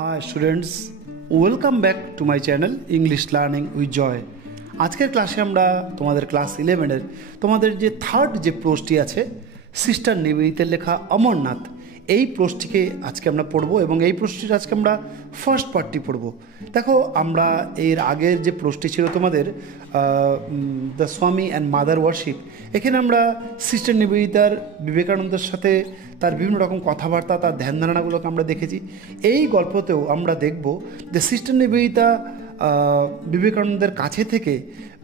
High students, welcome back to my channel English learning with Joy. আজকের ক্লাসে আমরা তোমাদের ক্লাস 11-এর তোমাদের যে থার্ড যে পোস্টটি আছে সিস্টার নিবেদিতের লেখা অমরনাথ, এই পোস্টটিকে আজকে আমরা পড়বো এবং এই পোস্টটির আজকে আমরা ফার্স্ট পার্টটি পড়বো। দেখো, আমরা এর আগের যে পোস্টটি ছিল তোমাদের দ্য স্বামী অ্যান্ড মাদার ওয়ার্শিপ, এখানে আমরা সিস্টার নিবেদিতার বিবেকানন্দের সাথে তার বিভিন্ন রকম কথাবার্তা, তার ধ্যান ধারণাগুলোকে আমরা দেখেছি। এই গল্পতেও আমরা দেখব যে সিস্টার নিবেদিতা বিবেকানন্দের কাছে থেকে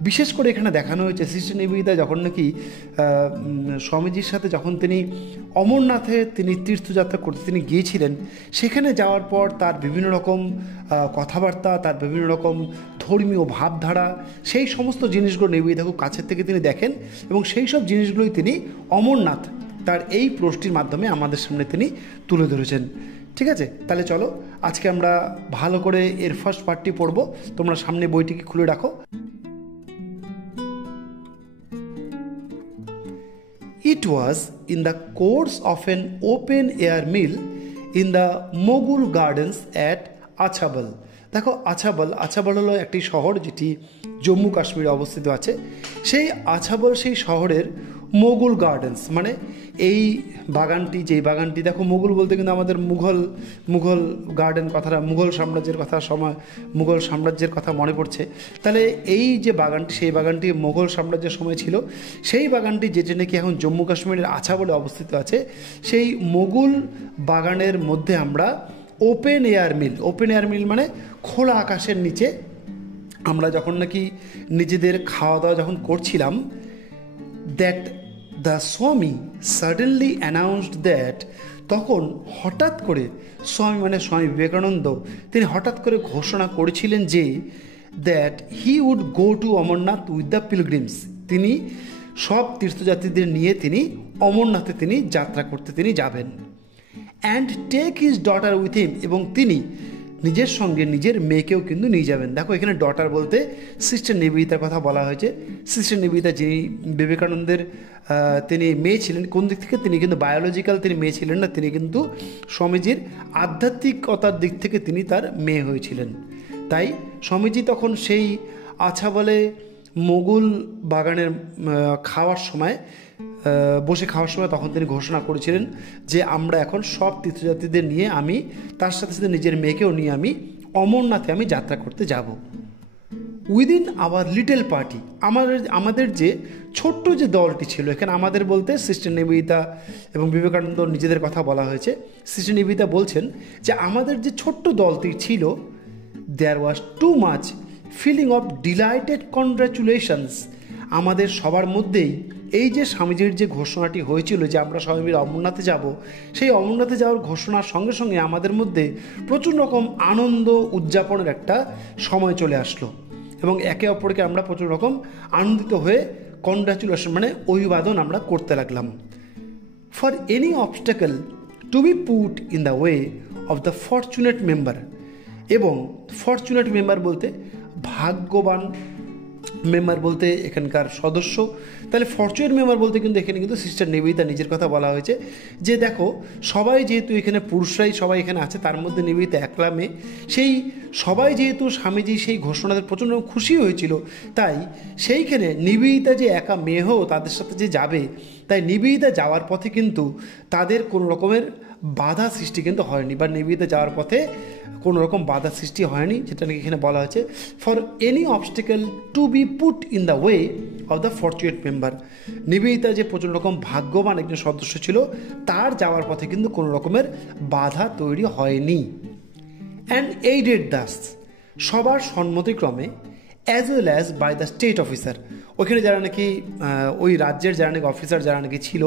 বিশেষ করে এখানে দেখানো হয়েছে সিস্টার নিবেদিতা যখন নাকি স্বামীজির সাথে যখন তিনি অমরনাথে তিনি তীর্থযাত্রা করতে তিনি গিয়েছিলেন, সেখানে যাওয়ার পর তার বিভিন্ন রকম কথাবার্তা, তার বিভিন্ন রকম ধর্মীয় ভাবধারা, সেই সমস্ত জিনিসগুলো নিবেদিতা খুব কাছের থেকে তিনি দেখেন এবং সেই সব জিনিসগুলোই তিনি অমরনাথ তার এই পোস্টটির মাধ্যমে আমাদের সামনে তিনি তুলে ধরেছেন। ঠিক আছে, তাহলে চলো আজকে আমরা ভালো করে এর ফার্স্ট পার্টটি পড়ব। তোমরা সামনে বইটিকে খুলে রাখো। It was in the course of an open-air meal in the Mughal Gardens at আছাবল। দেখো, আছাবল হলো একটি শহর যেটি জম্মু কাশ্মীরে অবস্থিত আছে। সেই আছাবল, সেই শহরের মুঘল গার্ডেন্স, মানে এই বাগানটি, যেই বাগানটি, দেখো মুঘল বলতে কিন্তু আমাদের মুঘল গার্ডেন কথাটা, মুঘল সাম্রাজ্যের কথা মনে পড়ছে। তাহলে এই যে বাগানটি, সেই বাগানটি মুঘল সাম্রাজ্যের সময় ছিল। সেই বাগানটি যেটি নাকি এখন জম্মু কাশ্মীরের আছাবলে অবস্থিত আছে, সেই মুঘল বাগানের মধ্যে আমরা ওপেন এয়ার মিল মানে খোলা আকাশের নিচে আমরা যখন নাকি নিজেদের খাওয়া দাওয়া যখন করছিলাম, দ্যাট দ্য স্বামী সাডেনলি অ্যানাউন্সড দ্যাট, তখন হঠাৎ করে স্বামী বিবেকানন্দ তিনি হঠাৎ করে ঘোষণা করেছিলেন যে that he would go to Amarnath with the pilgrims, তিনি সব তীর্থযাত্রীদের নিয়ে তিনি অমরনাথে তিনি যাত্রা করতে তিনি যাবেন। And take his daughter with him, এবং তিনি নিজের সঙ্গে নিজের মেয়েকেও কিন্তু নিয়ে যাবেন। দেখো, এখানে ডটার বলতে সিস্টার নিবেদিতার কথা বলা হয়েছে। সিস্টার নিবেদিতা যিনি বিবেকানন্দের তিনি মেয়ে ছিলেন, কোন দিক থেকে? তিনি কিন্তু বায়োলজিক্যাল তিনি মেয়ে ছিলেন না, তিনি কিন্তু স্বামীজির আধ্যাত্মিকতার দিক থেকে তিনি তার মেয়ে হয়েছিলেন। তাই স্বামীজি তখন সেই আছাবলে মুঘল বাগানের বসে খাওয়ার সময় তখন তিনি ঘোষণা করেছিলেন যে আমরা এখন সব তীর্থযাত্রীদের নিয়ে, আমি তার সাথে সাথে নিজের মেয়েকেও নিয়ে আমি অমরনাথে আমি যাত্রা করতে যাব। উইদিন আওয়ার লিটল পার্টি, আমাদের যে ছোট্ট যে দলটি ছিল, এখানে আমাদের বলতে সিস্টার নিবেদিতা এবং বিবেকানন্দ নিজেদের কথা বলা হয়েছে। সিস্টার নিবেদিতা বলছেন যে আমাদের যে ছোট্ট দলটি ছিল, there was too much feeling of delighted congratulations, আমাদের সবার মধ্যেই এই যে স্বামীজির যে ঘোষণাটি হয়েছিল যে আমরা সবাই মিলে অমরনাথে যাব, সেই অমরনাথে যাওয়ার ঘোষণার সঙ্গে সঙ্গে আমাদের মধ্যে প্রচুর রকম আনন্দ উদযাপনের একটা সময় চলে আসলো এবং একে অপরকে আমরা প্রচুর রকম আনন্দিত হয়ে কনগ্র্যাচুলেশন মানে অভিবাদন আমরা করতে লাগলাম। For any obstacle to be put in the way of the fortunate member, এবং ফরচুনেট মেম্বার বলতে ভাগ্যবান মেম্বার বলতে এখানকার সদস্য। তাহলে ফরচুনেট মেম্বার বলতে কিন্তু এখানে কিন্তু সিস্টার নিবেদিতা নিজের কথা বলা হয়েছে যে দেখো, সবাই যেহেতু এখানে পুরুষরাই সবাই এখানে আছে, তার মধ্যে নিবেদিতা একলা মেয়ে, সেই সবাই যেহেতু স্বামীজি সেই ঘোষণাতে প্রচণ্ড খুশি হয়েছিল, তাই সেইখানে নিবেদিতা যে একা মেয়েও তাদের সাথে যে যাবে, তাই নিবেদিতা যাওয়ার পথে কিন্তু তাদের কোনো রকমের বাধা সৃষ্টি কিন্তু হয়নি, বা নিবেদিতা যাওয়ার পথে কোনো রকম বাধা সৃষ্টি হয়নি, যেটা নাকি এখানে বলা হয়েছে for any obstacle to be put in the way of the fortunate member. Nivedita যে প্রচুর রকম ভাগ্যবান একজন সদস্য ছিল, তার যাওয়ার পথে কিন্তু কোনো রকমের বাধা তৈরি হয়নি। অ্যান্ড এইডেড দাস, সবার সম্মতিক্রমে, as well as by the state officer, ওইখানে যারা নাকি ওই রাজ্যের যারা নাকি অফিসার যারা নাকি ছিল,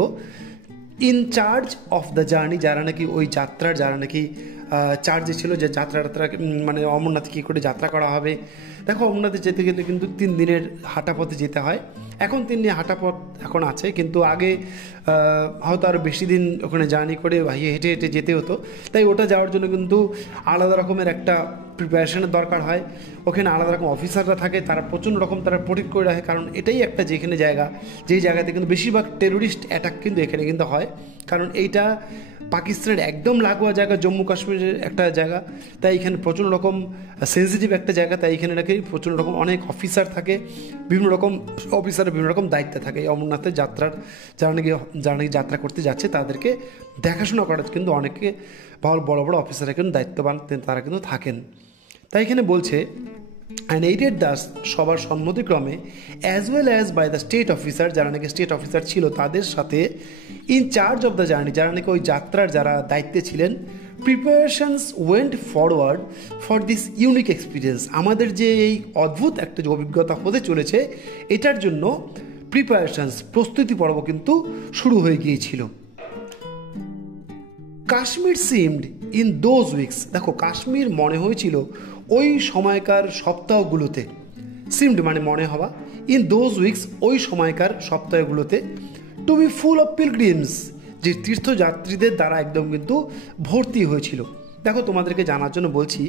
in charge of the journey, যারা নাকি ওই যাত্রার যারা নাকি চার্জে ছিল, যে যাত্রা মানে অমরনাথে কী করে যাত্রা করা হবে। দেখো, অমরনাথে যেতে গেলে কিন্তু 3 দিনের হাঁটা পথে যেতে হয়। এখন 3 দিন হাঁটা পথ এখন আছে, কিন্তু আগে হয়তো আরও বেশি দিন ওখানে জার্নি করে হেঁটে হেঁটে যেতে হতো। তাই ওটা যাওয়ার জন্য কিন্তু আলাদা রকমের একটা প্রিপারেশনের দরকার হয়। ওখানে আলাদা রকম অফিসাররা থাকে, তারা প্রচণ্ড রকম তারা প্রোটেক্ট করে রাখে, কারণ এটাই একটা যেই জায়গাতে কিন্তু বেশিরভাগ টেরোরিস্ট অ্যাটাক কিন্তু এখানে কিন্তু হয়, কারণ এইটা পাকিস্তানের একদম লাগোয়া জায়গা, জম্মু কাশ্মীরের একটা জায়গা, তাই এখানে প্রচণ্ড রকম সেন্সিটিভ একটা জায়গা, তাই এখানে নাকি প্রচণ্ড রকম অনেক অফিসার থাকে, বিভিন্ন রকম অফিসারের বিভিন্ন রকম দায়িত্বে থাকে। এই অমরনাথের যাত্রার যারা নাকি যাত্রা করতে যাচ্ছে তাদেরকে দেখাশোনা করার কিন্তু অনেকে বড় বড় অফিসাররা কিন্তু দায়িত্ববান তারা কিন্তু থাকেন। তাই এখানে বলছে অ্যান্ড এইটেড দাস সবার সম্মতিক্রমে as well as by the state officer, যারা নাকি স্টেট অফিসার ছিল তাদের সাথে in charge of the journey, যারা নাকি ওই যাত্রার যারা দায়িত্বে ছিলেন, preparations went forward for this unique experience, আমাদের যে এই অদ্ভুত একটা যে অভিজ্ঞতা হতে চলেছে এটার জন্য প্রিপারেশনস প্রস্তুতি পর্ব কিন্তু শুরু হয়ে গিয়েছিল। Kashmir seemed in those weeks, দেখো কাশ্মীর মনে হয়েছিল ওই সময়কার সপ্তাহগুলোতে, সিমড মানে মনে হওয়া, ইন দোজ উইকস ওই সময়কার সপ্তাহগুলোতে, to be full of pilgrims, যে তীর্থযাত্রীদের দ্বারা একদম কিন্তু ভর্তি হয়েছিল। দেখো তোমাদেরকে জানার জন্য বলছি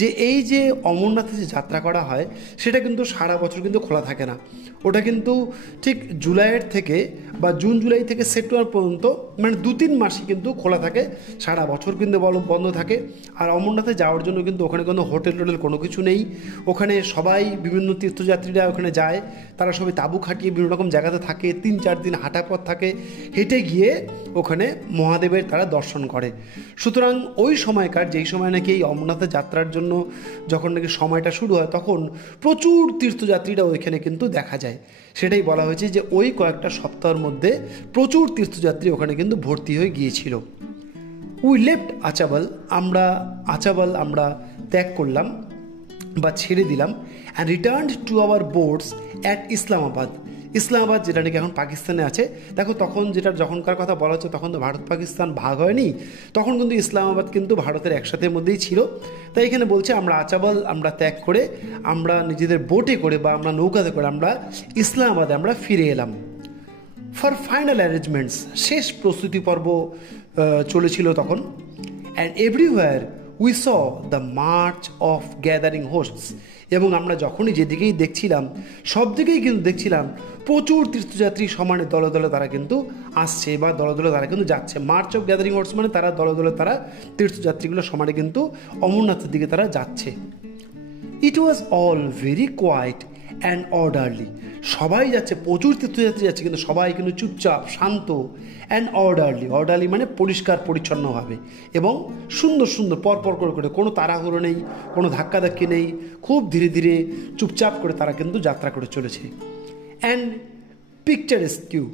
যে এই যে অমরনাথে যে যাত্রা করা হয় সেটা কিন্তু সারা বছর কিন্তু খোলা থাকে না, ওটা কিন্তু ঠিক জুলাইয়ের থেকে বা জুন জুলাই থেকে সেপ্টেম্বর পর্যন্ত মানে 2-3 মাসই কিন্তু খোলা থাকে, সারা বছর কিন্তু বন্ধ থাকে। আর অমরনাথে যাওয়ার জন্য কিন্তু ওখানে কোনো হোটেল টোটেল কোনো কিছু নেই, ওখানে সবাই বিভিন্ন তীর্থযাত্রীরা ওখানে যায়, তারা সবাই তাঁবু খাটিয়ে বিভিন্ন রকম জায়গাতে থাকে, 3-4 দিন হাঁটা পথ থাকে, হেঁটে গিয়ে ওখানে মহাদেবের তারা দর্শন করে। সুতরাং ওই সময়কার যেই সময় নাকি এই অমরনাথের যাত্রার জন্য যখন নাকি সময়টা শুরু হয় তখন প্রচুর তীর্থযাত্রীরা ওইখানে কিন্তু দেখা যায়, সেটাই বলা হয়েছে যে ওই কয়েকটা সপ্তাহের মধ্যে প্রচুর তীর্থযাত্রী ওখানে কিন্তু ভর্তি হয়ে গিয়েছিল। উই লেফট আচাবল, আমরা ত্যাগ করলাম বা ছেড়ে দিলাম, and returned to our boards at Islamabad, যেটা নাকি এখন পাকিস্তানে আছে। দেখো তখন যেটা যখনকার কথা বলা হচ্ছে তখন তো ভারত পাকিস্তান ভাগ হয়নি, তখন কিন্তু ইসলামাবাদ কিন্তু ভারতের একসাথের মধ্যেই ছিল। তাই এখানে বলছে আমরা ত্যাগ করে আমরা নিজেদের বোটে করে বা আমরা নৌকাতে করে আমরা ইসলামাবাদে আমরা ফিরে এলাম। ফর ফাইনাল অ্যারেঞ্জমেন্টস, শেষ প্রস্তুতি পর্ব চলেছিল তখন। And everywhere we saw the march of gathering hosts, এবং আমরা যখনই যেদিকেই দেখছিলাম সব দিকেই কিন্তু দেখছিলাম প্রচুর তীর্থযাত্রী সমানে দলে দলে তারা কিন্তু আসছে বা দলে দলে তারা কিন্তু যাচ্ছে। মার্চ অফ গ্যাদারিং হোস্টস মানে তারা দলে দলে তারা তীর্থযাত্রীগুলো সমানে কিন্তু অমরনাথের দিকে তারা যাচ্ছে। It was all very quiet and orderly, সবাই যাচ্ছে, প্রচুর তীর্থযাত্রী যাচ্ছে কিন্তু সবাই কিন্তু চুপচাপ শান্ত, অ্যান্ড অর্ডারলি মানে পরিষ্কার পরিচ্ছন্নভাবে এবং সুন্দর পরপর করে, কোনো তাড়াহুড়ো নেই, কোনো ধাক্কাধাক্কি নেই, খুব ধীরে ধীরে চুপচাপ করে তারা কিন্তু যাত্রা করে চলেছে। অ্যান্ড পিকচারেস্কিউ,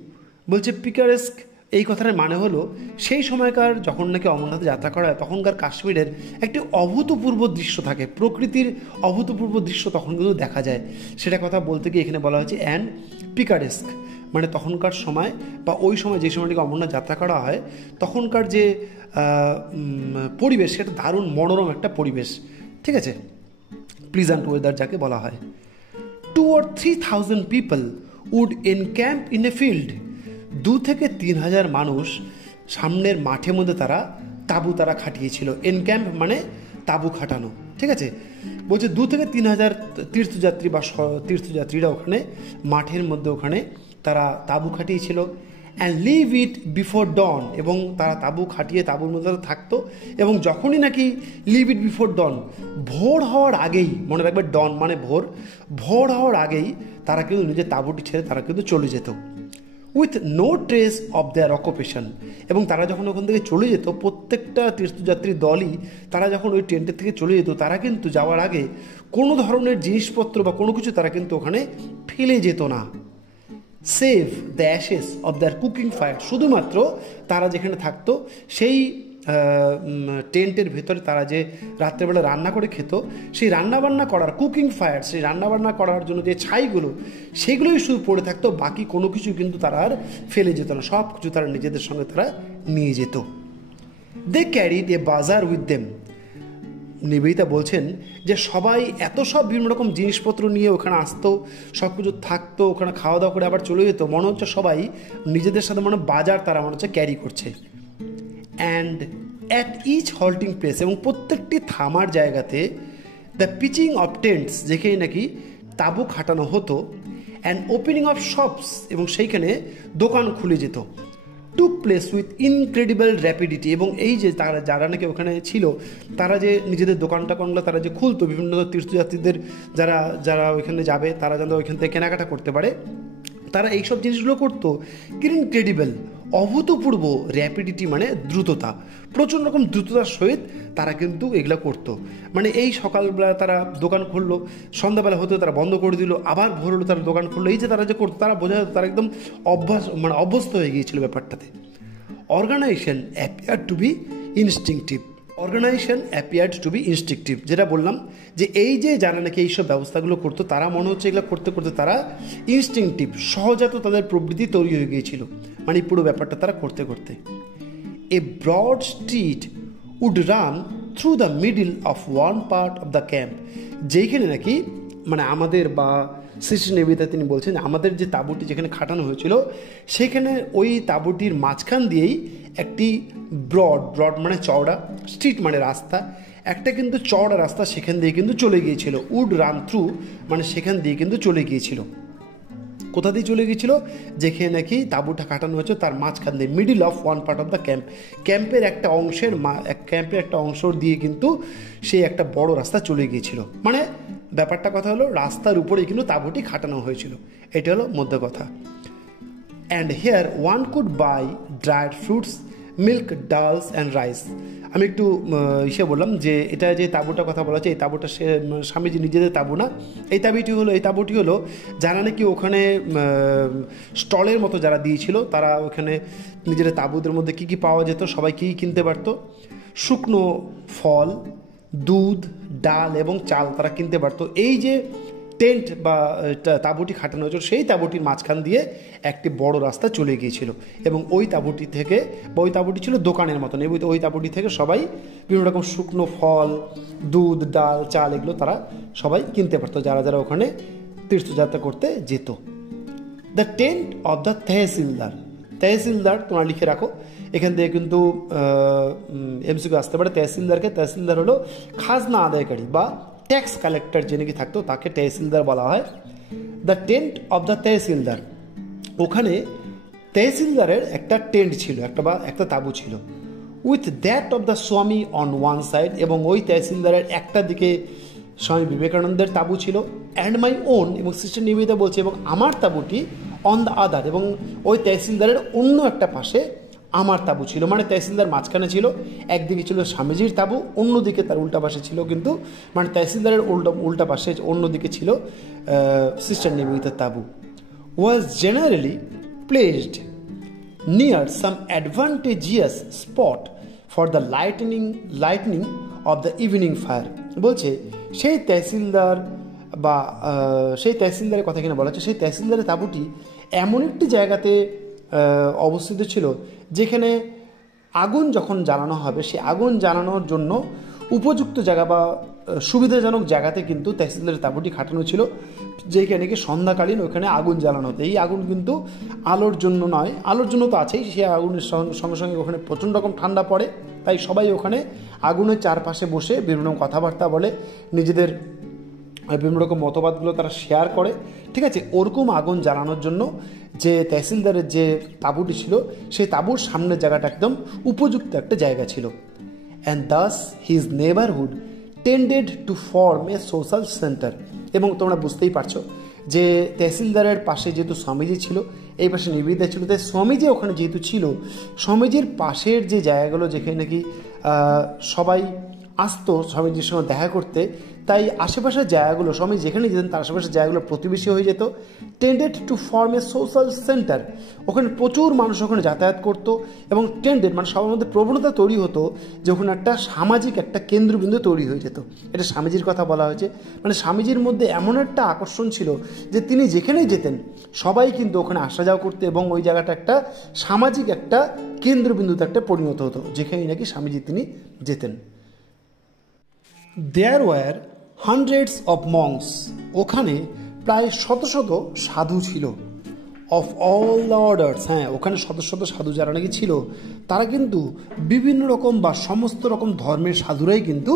বলছে পিকারেস্ক এই কথাটার মানে হলো সেই সময়কার যখন নাকি অমরনাথে যাত্রা করা হয় তখনকার কাশ্মীরের একটি অভূতপূর্ব দৃশ্য থাকে, প্রকৃতির অভূতপূর্ব দৃশ্য তখন কিন্তু দেখা যায়, সেটা কথা বলতে গিয়ে এখানে বলা হয়েছে অ্যান্ড পিকারেস্ক, মানে তখনকার সময় বা ওই সময় যে সময় নাকি অমরনাথ যাত্রা করা হয় তখনকার যে পরিবেশ সেটা দারুণ মনোরম একটা পরিবেশ, ঠিক আছে, প্লিজেন্ট ওয়েদার যাকে বলা হয়। 2 or 3,000 people would encamp in a field, 2 থেকে 3,000 মানুষ সামনের মাঠের মধ্যে তারা খাটিয়েছিল। এনক্যাম্প মানে তাঁবু খাটানো, ঠিক আছে, বলছে 2 থেকে 3,000 তীর্থযাত্রীরা ওখানে মাঠের মধ্যে ওখানে তারা তাঁবু খাটিয়েছিল। অ্যান্ড লিভ ইট বিফোর ডন, এবং তারা তাঁবু খাটিয়ে তাঁবুর মধ্যে থাকতো, এবং যখনই নাকি লিভ ইট বিফোর ডন, ভোর হওয়ার আগেই, মনে রাখবে ডন মানে ভোর হওয়ার আগেই তারা কিন্তু নিজের তাঁবুটি ছেড়ে তারা কিন্তু চলে যেত। With no trace of their occupation, এবং তারা যখন ওখান থেকে চলে যেত প্রত্যেকটা তীর্থযাত্রীর দলই তারা যখন ওই টেন্টের থেকে চলে যেত তারা কিন্তু যাওয়ার আগে কোনো ধরনের জিনিসপত্র বা কোনো কিছু তারা কিন্তু ওখানে ফেলে যেত না। Save the Ashes of their cooking fire, শুধুমাত্র তারা যেখানে থাকতো সেই টেন্টের ভেতরে তারা যে রাত্রেবেলা রান্না করে খেত সেই রান্নাবান্না করার কুকিং ফায়ার, সেই রান্নাবান্না করার জন্য যে ছাইগুলো সেগুলোই শুধু পড়ে থাকতো, বাকি কোনো কিছু কিন্তু তারা আর ফেলে যেত না, সব কিছু তারা নিজেদের সঙ্গে তারা নিয়ে যেত। দে ক্যারিড এ বাজার উইথ দেম, নিবেদিতা বলছেন যে সবাই এত সব বিভিন্ন রকম জিনিসপত্র নিয়ে ওখানে আসতো, সব কিছু থাকতো, ওখানে খাওয়া দাওয়া করে আবার চলে যেত, মনে হচ্ছে সবাই নিজেদের সাথে বাজার তারা মনে হচ্ছে ক্যারি করছে। And at each halting place, এবং প্রত্যেকটি থামার জায়গাতে দ্য পিচিং অফ টেন্টস, যেখানে নাকি তাঁবু খাটানো হতো, অ্যান্ড ওপেনিং অফ শপস, এবং সেইখানে দোকান খুলে যেত। Took place with incredible rapidity. এবং এই যে তারা যারা নাকি ওখানে ছিল, তারা যে নিজেদের দোকান টোকানগুলো তারা যে খুলতো, বিভিন্ন তীর্থযাত্রীদের যারা যারা ওইখানে যাবে তারা যেন ওইখান থেকে কেনাকাটা করতে পারে, তারা এইসব জিনিসগুলো করতো ইনক্রেডিবল, অভূতপূর্ব র্যাপিডিটি মানে দ্রুততা, প্রচণ্ড রকম দ্রুততার সহিত তারা কিন্তু এগুলো করতো। মানে এই সকালবেলা তারা দোকান খুললো, সন্ধ্যাবেলা হতে তারা বন্ধ করে দিল, আবার ভোর হলো তারা দোকান খুললো, এই যে তারা যে করতো তারা বোঝা যেত তারা একদম অভ্যস্ত হয়ে গিয়েছিল ব্যাপারটাতে। Organisation appear to be instinctive. যেটা বললাম যে এই যে যারা নাকি এইসব ব্যবস্থাগুলো করতো তারা মনে হচ্ছে এগুলো করতে করতে তারা ইনস্টিংটিভ, সহজাত তাদের প্রবৃত্তি তৈরি হয়ে গিয়েছিল, মানে পুরো ব্যাপারটা তারা করতে করতে। A broad street would run through the middle of one part of the camp. যেইখানে নাকি মানে আমাদের বা শ্রী নিবেদিতা তিনি বলছেন আমাদের যে তাঁবুটি যেখানে খাটানো হয়েছিল সেখানে ওই তাঁবুটির মাঝখান দিয়েই একটি ব্রড মানে চওড়া, স্ট্রিট মানে রাস্তা, একটা কিন্তু চওড়া রাস্তা সেখান দিয়ে কিন্তু চলে গিয়েছিল। উড রান থ্রু মানে সেখান দিয়ে কিন্তু চলে গিয়েছিল। কোথা দিয়ে চলে গিয়েছিল? যেখানে নাকি তাঁবুটা কাটানো হয়েছে তার মাঝখান দিয়ে, middle of one part of the camp, ক্যাম্পের একটা অংশ দিয়ে কিন্তু সেই একটা বড় রাস্তা চলে গিয়েছিল। মানে ব্যাপারটা কথা হলো রাস্তার উপরেই কিন্তু তাঁবুটি খাটানো হয়েছিল, এটা হলো মধ্য কথা। And here one could buy dried fruits, milk, dals and rice. আমি একটু বললাম যে এটা যে তাঁবুটার কথা বলা হচ্ছে এই তাঁবুটা স্বামীজি নিজেদের তাঁবু না, এই তাঁবুটি হলো যারা নাকি ওখানে স্টলের মতো যারা দিয়েছিল তারা ওখানে নিজেদের তাঁবুদের মধ্যে কী কী পাওয়া যেত, সবাই কী কিনতে পারতো, শুকনো ফল, দুধ, ডাল এবং চাল তারা কিনতে পারতো। এই যে টেন্ট বা তাঁবুটি খাটানো হয়েছিল সেই তাঁবুটির মাঝখান দিয়ে একটি বড় রাস্তা চলে গিয়েছিল এবং ওই তাঁবুটি থেকে বা ওই তাঁবুটি ছিল দোকানের মতন, এবং ওই তাঁবুটি থেকে সবাই বিভিন্ন রকম শুকনো ফল, দুধ, ডাল, চাল এগুলো তারা সবাই কিনতে পারতো যারা যারা ওখানে তীর্থযাত্রা করতে যেত। দ্য টেন্ট অফ দ্য তহসিলদার তোমরা লিখে রাখো, এখান থেকে কিন্তু এমসিকিউ আসতে পারে। তহসিলদার হলো খাজনা আদায়কারী বা ট্যাক্স কালেক্টর যে নাকি থাকতো তাকে তহসিলদার বলা হয়। দ্য টেন্ট অফ দ্য তহসিলদার, ওখানে তহসিলদারের একটা টেন্ট ছিল, একটা তাঁবু ছিল। উইথ দ্যাট অফ দ্য স্বামী অন ওয়ান সাইড, এবং ওই তহসিলদারের একটা দিকে স্বামী বিবেকানন্দের তাঁবু ছিল। অ্যান্ড মাই ওন, এবং সিস্টার নিবেদিতা বলছে এবং আমার তাঁবুটি অন দ্য আদার, এবং ওই তহসিলদারের অন্য একটা পাশে আমার তাঁবু ছিল। মানে তহসিলদার মাঝখানে ছিল, একদিকে ছিল স্বামীজির তাঁবু, অন্যদিকে তার উল্টা পাশে ছিল কিন্তু মানে তহসিলদারের উল্টা পাশে অন্যদিকে ছিল সিস্টার নিবেদিতার তাঁবু। Was generally placed near some advantageous spot for the lightning of the evening fire. বলছে সেই তহসিলদারের কথা এখানে বলা হচ্ছে, সেই তহসিলদারের তাঁবুটি এমন একটি জায়গাতে অবস্থিত ছিল যেখানে আগুন যখন জ্বালানো হবে সেই আগুন জ্বালানোর জন্য উপযুক্ত জায়গা বা সুবিধাজনক জায়গাতে কিন্তু তহসিলদারের তাঁবুটি খাটানো ছিল, যেখানে কি সন্ধ্যাকালীন ওখানে আগুন জ্বালানো হতো। এই আগুন কিন্তু আলোর জন্য নয়, আলোর জন্য তো আছেই, সে আগুনের সঙ্গে সঙ্গে ওখানে প্রচণ্ড রকম ঠান্ডা পড়ে, তাই সবাই ওখানে আগুনের চারপাশে বসে বিভিন্ন কথাবার্তা বলে, নিজেদের বিভিন্ন রকম মতবাদগুলো তারা শেয়ার করে। ঠিক আছে, ওরকম আগুন জ্বালানোর জন্য যে তহসিলদারের যে তাঁবুটি ছিল সেই তাঁবুর সামনের জায়গাটা একদম উপযুক্ত একটা জায়গা ছিল। And thus his neighbourhood tended to form a social centre. এবং তোমরা বুঝতেই পারছো যে তহসিলদারের পাশে যেহেতু স্বামীজি ছিল, এই পাশে নিবেদিতা ছিল, তাই স্বামীজি ওখানে যেহেতু ছিল, স্বামীজির পাশের যে জায়গাগুলো যেখানে নাকি সবাই আসতো স্বামীজির সঙ্গে দেখা করতে, তাই আশেপাশের জায়গাগুলো স্বামী যেখানে যেতেন তার আশেপাশের জায়গাগুলো প্রতিবেশী হয়ে যেত। টেন্ডেড to form a social centre, ওখানে প্রচুর মানুষ ওখানে যাতায়াত করতো এবং টেন্ডেড মানে সবার মধ্যে প্রবণতা তৈরি হতো যে ওখানে একটা সামাজিক একটা কেন্দ্রবিন্দু তৈরি হয়ে যেত। এটা স্বামীজির কথা বলা হয়েছে, মানে স্বামীজির মধ্যে এমন একটা আকর্ষণ ছিল যে তিনি যেখানেই যেতেন সবাই কিন্তু ওখানে আসা যাওয়া করতো এবং ওই জায়গাটা একটা সামাজিক একটা কেন্দ্রবিন্দুতে একটা পরিণত হতো যেখানেই নাকি স্বামীজি তিনি যেতেন। There were hundreds of monks, ওখানে প্রায় শত শত সাধু ছিল। অফ অল দ্য অর্ডার্স, হ্যাঁ ওখানে শত শত সাধু যারা নাকি ছিল তারা কিন্তু বিভিন্ন রকম বা সমস্ত রকম ধর্মের সাধুরাই কিন্তু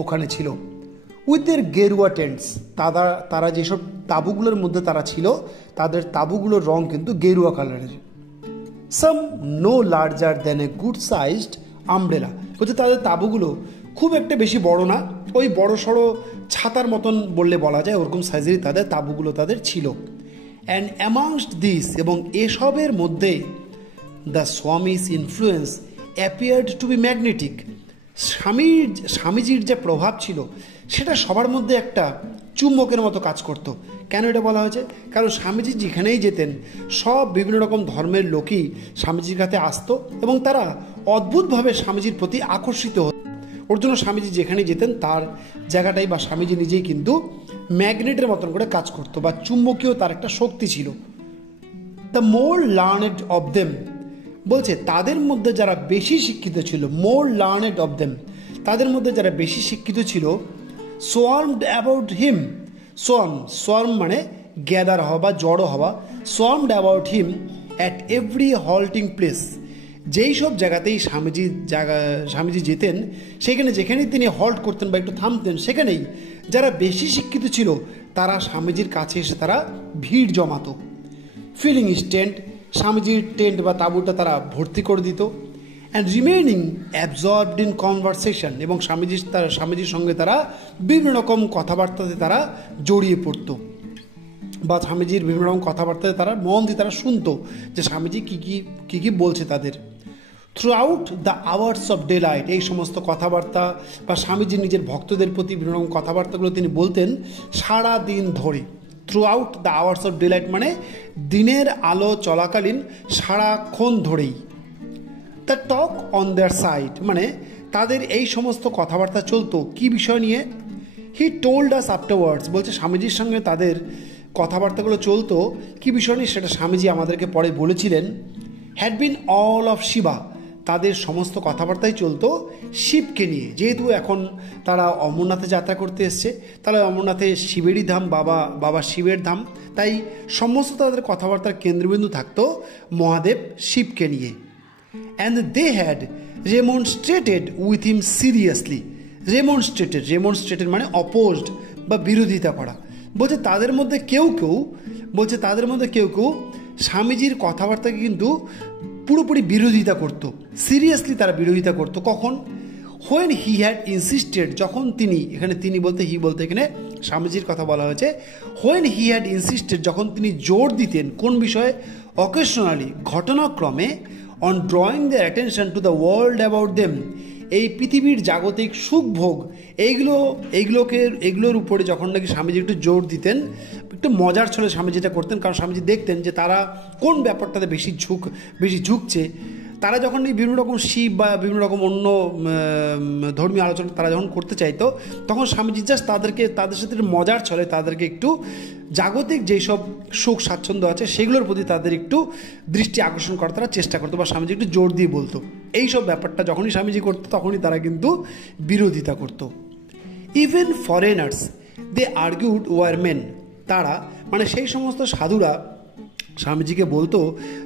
ওখানে ছিল। উইথ দেয়ার গেরুয়া টেন্টস, তারা যেসব তাঁবুগুলোর মধ্যে তারা ছিল তাদের তাঁবুগুলোর রং কিন্তু গেরুয়া কালারের। Some no larger than a good sized umbrella. বলছে তাদের তাঁবুগুলো খুব একটা বেশি বড় না, ওই বড় সড়ো ছাতার মতন বললে বলা যায়, ওরকম সাইজেরই তাদের তাঁবুগুলো তাদের ছিল। অ্যান্ড অ্যামাংস্ট দিস, এবং এসবের মধ্যে the Swami's influence appeared to be magnetic. স্বামীজির যে প্রভাব ছিল সেটা সবার মধ্যে একটা চুম্বকের মতো কাজ করত। কেন এটা বলা হয়েছে? কারণ স্বামীজি যেখানেই যেতেন সব বিভিন্ন রকম ধর্মের লোকই স্বামীজির কাছে আসতো এবং তারা অদ্ভুতভাবে স্বামীজির প্রতি আকর্ষিত হতো। ওর জন্য স্বামীজি যেখানেই যেতেন তার জায়গাটাই বা স্বামীজি নিজেই কিন্তু ম্যাগনেটের মতন করে কাজ করতো, বা চুম্বকীয় তার একটা শক্তি ছিল। The more learned of them, বলছে তাদের মধ্যে যারা বেশি শিক্ষিত ছিল, মোর লার্নেড অফ দেম, তাদের মধ্যে যারা বেশি শিক্ষিত ছিল, সোয়ার্মড অ্যাবাউট হিম। সোয়ার্ম মানে গ্যাদার হওয়া বা জড়ো হওয়া, swarmed about him at every halting place. যেই সব জায়গাতেই স্বামীজি যেতেন সেখানে যেখানেই তিনি হল্ট করতেন বা একটু থামতেন, সেখানেই যারা বেশি শিক্ষিত ছিল তারা স্বামীজির কাছে এসে তারা ভিড় জমাতো। ফিলিং হিজ টেন্ট, স্বামীজির টেন্ট বা তাঁবুটা তারা ভর্তি করে দিত। And remaining absorbed in conversation, এবং স্বামীজির সঙ্গে তারা বিভিন্ন রকম কথাবার্তাতে তারা জড়িয়ে পড়ত, বা স্বামীজির বিভিন্ন রকম কথাবার্তাতে তারা মন দিয়ে তারা শুনতো যে স্বামীজি কী কী বলছে তাদের। Through out the hours off day light, এই সমস্ত কথাবার্তা বা স্বামীজি নিজের ভক্তদের প্রতি বিভিন্ন রকম কথাবার্তাগুলো তিনি বলতেন সারা দিন ধরে। Through out the hours off day light মানে দিনের আলো চলাকালীন সারাক্ষণ ধরেই। The talk on their side মানে তাদের এই সমস্ত কথাবার্তা চলতো কি বিষয় নিয়ে? হি টোল্ড আস আফটারওয়ার্ডস, বলছে স্বামীজির সঙ্গে তাদের কথাবার্তাগুলো চলতো কি বিষয় নিয়ে সেটা স্বামীজি আমাদেরকে পরে বলেছিলেন। Had been all of Shiva, তাদের সমস্ত কথাবার্তাই চলতো শিবকে নিয়ে। যেহেতু এখন তারা অমরনাথে যাত্রা করতে এসছে, তাহলে অমরনাথে শিবেরই ধাম, বাবা শিবের ধাম, তাই সমস্ত তাদের কথাবার্তার কেন্দ্রবিন্দু থাকতো মহাদেব শিবকে নিয়ে। And they had remonstrated with him seriously. Remonstrated মানে অপোজড বা বিরোধিতা করা। বলছে তাদের মধ্যে কেউ কেউ স্বামীজির কথাবার্তাকে কিন্তু পুরোপুরি বিরোধিতা করতো, সিরিয়াসলি তারা বিরোধিতা করতো। কখন? হোয়েন হি হ্যাড ইনসিস্টেড, যখন তিনি, এখানে তিনি বলতে হি বলতে এখানে স্বামীজির কথা বলা হয়েছে। হোয়েন হি হ্যাড ইনসিস্টেড, যখন তিনি জোর দিতেন কোন বিষয়ে? অকেশনালি, ঘটনাক্রমে, on drawing their attention to the world about them, এই পৃথিবীর জাগতিক সুখভোগ এইগুলোর উপরে যখন নাকি স্বামীজি একটু জোর দিতেন, একটু মজার ছলে স্বামীজিটা করতেন, কারণ স্বামীজি দেখতেন যে তারা কোন ব্যাপারটাতে বেশি ঝুঁকছে। তারা যখন এই বিভিন্ন রকম শিব বা বিভিন্ন রকম অন্য ধর্মীয় আলোচনা তারা যখন করতে চাইতো, তখন স্বামীজি জাস্ট তাদের সাথে মজার ছলে তাদেরকে একটু জাগতিক যেই সব সুখ স্বাচ্ছন্দ্য আছে সেগুলোর প্রতি তাদের একটু দৃষ্টি আকর্ষণ করার তারা চেষ্টা করতো, বা স্বামীজি একটু জোর দিয়ে বলতো। এই সব ব্যাপারটা যখনই স্বামীজি করতো তখনই তারা কিন্তু বিরোধিতা করতো। ইভেন ফরেনার্স দে আর্গুড ওয়ার মেন, তারা মানে সেই সমস্ত সাধুরা স্বামীজিকে বলতো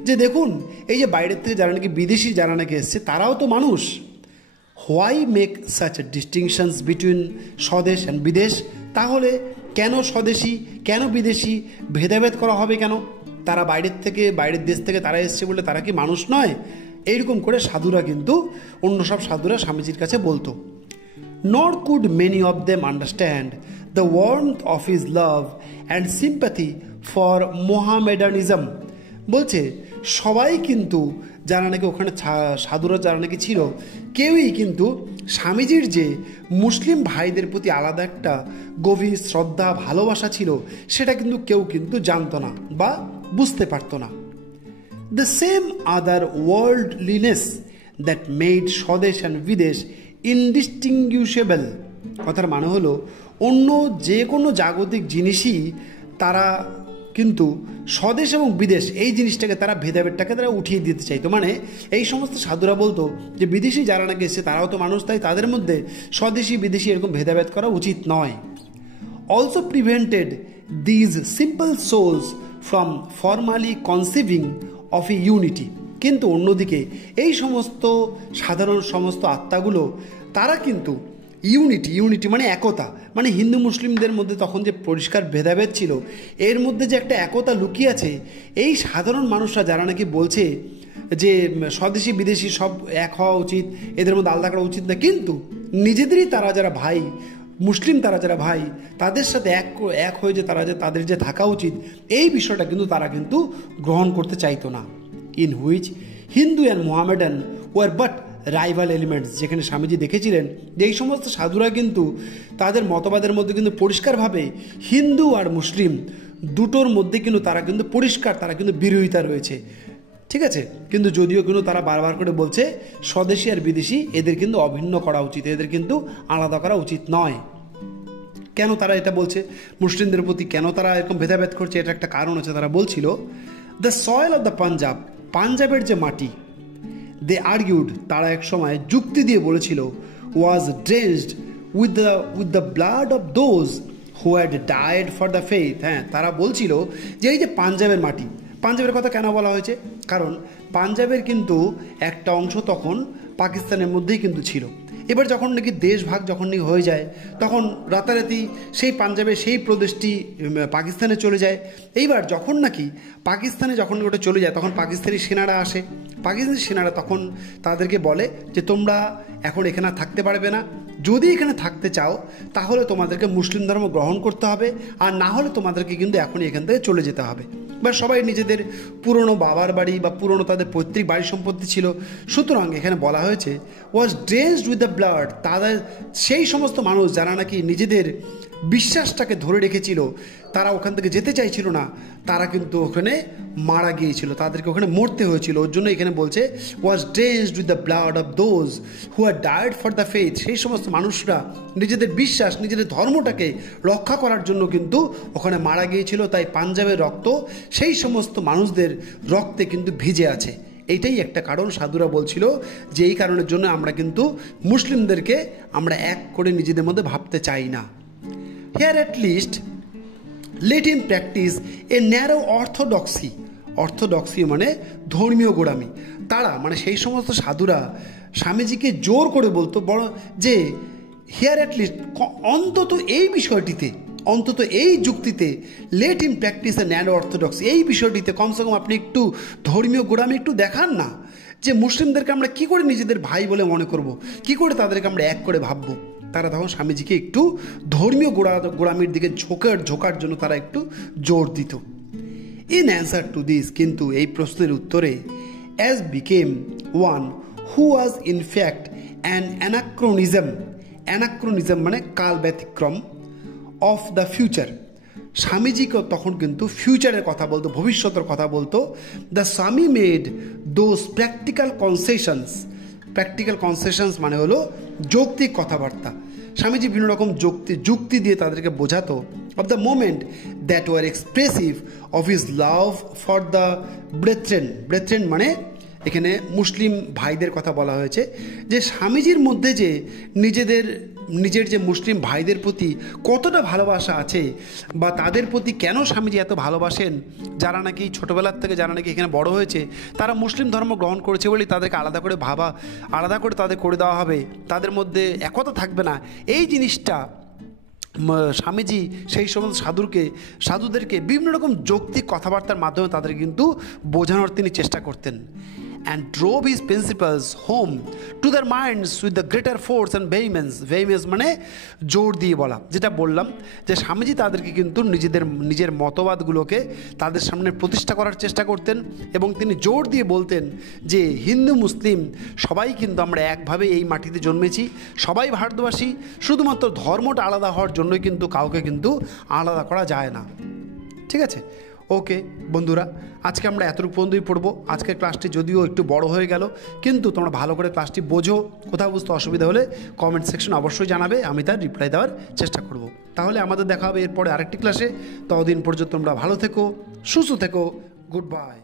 যে দেখুন এই যে বাইরের থেকে যারা নাকি বিদেশি যারা নাকি এসছে তারাও তো মানুষ। হোয়াই মেক সাচ ডিস্টিংশনস বিটুইন স্বদেশ অ্যান্ড বিদেশ, তাহলে কেন স্বদেশি কেন বিদেশি ভেদাভেদ করা হবে কেন? তারা বাইরের দেশ থেকে তারা এসছে বলে তারা কি মানুষ নয়? এইরকম করে সাধুরা কিন্তু অন্য সব সাধুরা স্বামীজির কাছে বলতো। Nor could many of them understand the warmth of his love and sympathy for Mohammedanism, বলছে সবাই কিন্তু যারা নাকি ওখানে সাধুরা যারা নাকি ছিল কেউই কিন্তু স্বামীজির যে মুসলিম ভাইদের প্রতি আলাদা একটা গভীর শ্রদ্ধা ভালোবাসা ছিল সেটা কিন্তু কেউ কিন্তু জানতো না বা বুঝতে পারতো না। The same other worldliness that made swadesh and bidesh indistinguishable, কথার মানে হলো অন্য যে কোনো জাগতিক জিনিসই তারা কিন্তু স্বদেশ এবং বিদেশ এই জিনিসটাকে তারা ভেদাভেদটাকে তারা উঠিয়ে দিতে চাইতো। মানে এই সমস্ত সাধুরা বলতো যে বিদেশি যারা নাকি এসছে তারাও তো মানুষ, তাই তাদের মধ্যে স্বদেশি বিদেশি এরকম ভেদাভেদ করা উচিত নয়। Also prevented these simple souls from formally conceiving of a unity, কিন্তু অন্যদিকে এই সমস্ত সাধারণ সমস্ত আত্মাগুলো তারা কিন্তু ইউনিটি মানে একতা, মানে হিন্দু মুসলিমদের মধ্যে তখন যে পরিষ্কার ভেদাভেদ ছিল এর মধ্যে যে একটা একতা লুকিয়ে আছে, এই সাধারণ মানুষরা যারা নাকি বলছে যে স্বদেশি বিদেশি সব এক হওয়া উচিত, এদের মধ্যে আলাদা করা উচিত না, কিন্তু নিজেদেরই তারা যারা ভাই মুসলিম, তারা যারা ভাই, তাদের সাথে এক হয়ে যে তাদের যে থাকা উচিত, এই বিষয়টা কিন্তু তারা কিন্তু গ্রহণ করতে চাইতো না। In which Hindu and Mohammedan were but rival elements, যেখানে স্বামীজি দেখেছিলেন যে এই সমস্ত সাধুরা কিন্তু তাদের মতবাদের মধ্যে কিন্তু পরিষ্কারভাবে হিন্দু আর মুসলিম দুটোর মধ্যে কিন্তু তারা কিন্তু পরিষ্কার, তারা কিন্তু বিরোধিতা রয়েছে, ঠিক আছে। কিন্তু যদিও কিন্তু তারা বারবার করে বলছে স্বদেশি আর বিদেশি এদের কিন্তু অভিন্ন করা উচিত, এদের কিন্তু আলাদা করা উচিত নয়। কেন তারা এটা বলছে মুসলিমদের প্রতি, কেন তারা এরকম ভেদাভেদ করছে, এটা একটা কারণ আছে। তারা বলছিল the soil of the Punjab, পাঞ্জাবের যে মাটি, দে আর্গিউড, তারা এক সময় যুক্তি দিয়ে বলেছিল, was drenched with the blood of those who had died for the faith. হ্যাঁ, তারা বলছিল যে এই যে পাঞ্জাবের মাটি, পাঞ্জাবের কথা কেন বলা হয়েছে, কারণ পাঞ্জাবের কিন্তু একটা অংশ তখন পাকিস্তানের মধ্যেই কিন্তু ছিল। এবার যখন নাকি দেশ ভাগ যখন নাকি হয়ে যায়, তখন রাতারাতি সেই পাঞ্জাবের সেই প্রদেশটি পাকিস্তানে চলে যায়। এইবার যখন নাকি পাকিস্তানে যখন ওটা চলে যায়, তখন পাকিস্তানি সেনারা আসে। পাকিস্তানি সেনারা তখন তাদেরকে বলে যে তোমরা এখন এখানে থাকতে পারবে না, যদি এখানে থাকতে চাও তাহলে তোমাদেরকে মুসলিম ধর্ম গ্রহণ করতে হবে, আর না হলে তোমাদেরকে কিন্তু এখনই এখান থেকে চলে যেতে হবে। বা সবাই নিজেদের পুরনো বাবার বাড়ি বা পুরনো তাদের পৈতৃক বাড়ি সম্পত্তি ছিল, সুতরাং এখানে বলা হয়েছে ওয়াজ ড্রেন্সড উইথ দ্য ব্লাড, তাদের সেই সমস্ত মানুষ যারা নাকি নিজেদের বিশ্বাসটাকে ধরে রেখেছিল, তারা ওখান থেকে যেতে চাইছিল না, তারা কিন্তু ওখানে মারা গিয়েছিল, তাদেরকে ওখানে মরতে হয়েছিল। ওর জন্য এখানে বলছে was drenched with the blood of those who are died for the faith, সেই সমস্ত মানুষরা নিজেদের বিশ্বাস, নিজেদের ধর্মটাকে রক্ষা করার জন্য কিন্তু ওখানে মারা গিয়েছিল। তাই পাঞ্জাবের রক্ত সেই সমস্ত মানুষদের রক্তে কিন্তু ভিজে আছে। এইটাই একটা কারণ, সাধুরা বলছিল যে এই কারণের জন্য আমরা কিন্তু মুসলিমদেরকে আমরা এক করে নিজেদের মধ্যে ভাবতে চাই না। Here at least let him practice a narrow orthodoxy, orthodoxy মানে ধর্মীয় গোড়ামি। তারা মানে সেই সমস্ত সাধুরা স্বামীজিকে জোর করে বলতো বড় যে হিয়ার অ্যাট লিস্ট, অন্তত এই বিষয়টিতে, অন্তত এই যুক্তিতে, লেট হিম প্র্যাকটিস এ ন্যারো অর্থোডক্স, এই বিষয়টিতে কমসে কম আপনি একটু ধর্মীয় গোড়ামি একটু দেখান না, যে মুসলিমদেরকে আমরা কী করে নিজেদের ভাই বলে মনে করব, কী করে তাদেরকে আমরা এক করে ভাববো। তারা তখন স্বামীজিকে একটু ধর্মীয় গোড়ামির দিকে ঝোঁকার জন্য তারা একটু জোর দিত। ইন অ্যান্সার টু দিস, কিন্তু এই প্রশ্নের উত্তরে as became one who was in fact an anachronism মানে কাল ব্যতিক্রম অফ দ্য ফিউচার, স্বামীজিকে তখন কিন্তু ফিউচারের কথা বলতো, ভবিষ্যতের কথা বলতো। দ্য স্বামী মেড দোজ প্র্যাকটিক্যাল কনসেশনস মানে হলো যৌক্তিক কথাবার্তা। স্বামীজি বিভিন্ন রকম যুক্তি দিয়ে তাদেরকে বোঝাতো of the moment that were expressive of his love for the brethren মানে এখানে মুসলিম ভাইদের কথা বলা হয়েছে, যে স্বামীজির মধ্যে যে নিজের যে মুসলিম ভাইদের প্রতি কতটা ভালোবাসা আছে, বা তাদের প্রতি কেন স্বামীজি এত ভালোবাসেন, যারা নাকি ছোটোবেলার থেকে যারা নাকি এখানে বড় হয়েছে, তারা মুসলিম ধর্ম গ্রহণ করেছে বলেই তাদেরকে আলাদা করে তাদের করে দেওয়া হবে, তাদের মধ্যে একতা থাকবে না। এই জিনিসটা স্বামীজি সেই সমস্ত সাধুদেরকে বিভিন্ন রকম যৌক্তিক কথাবার্তার মাধ্যমে তাদের কিন্তু বোঝানোর তিনি চেষ্টা করতেন। and drove his principles home to their minds with the greater force and vehemence মানে জোর দিয়ে বলা, যেটা বললাম যে স্বামীজি তাদেরকে কিন্তু নিজের মতবাদগুলোকে তাদের সামনে প্রতিষ্ঠা করার চেষ্টা করতেন, এবং তিনি জোর দিয়ে বলতেন যে হিন্দু মুসলিম সবাই কিন্তু আমরা একভাবে এই মাটিতে জন্মেছি, সবাই ভারতবাসী, শুধুমাত্র ধর্মটা আলাদা হওয়ার জন্যই কিন্তু কাউকে কিন্তু আলাদা করা যায় না। ঠিক আছে, ওকে বন্ধুরা, আজকে আমরা এতটুকু পর্যন্তই পড়বো। আজকের ক্লাসটি যদিও একটু বড় হয়ে গেল, কিন্তু তোমরা ভালো করে ক্লাসটি বোঝো, কোথাও বুঝতে অসুবিধা হলে কমেন্ট সেকশন অবশ্যই জানাবে, আমি তার রিপ্লাই দেওয়ার চেষ্টা করব। তাহলে আমাদের দেখা হবে এরপরে আরেকটি ক্লাসে। ততদিন পর্যন্ত তোমরা ভালো থেকো, সুস্থ থেকো, গুড বাই।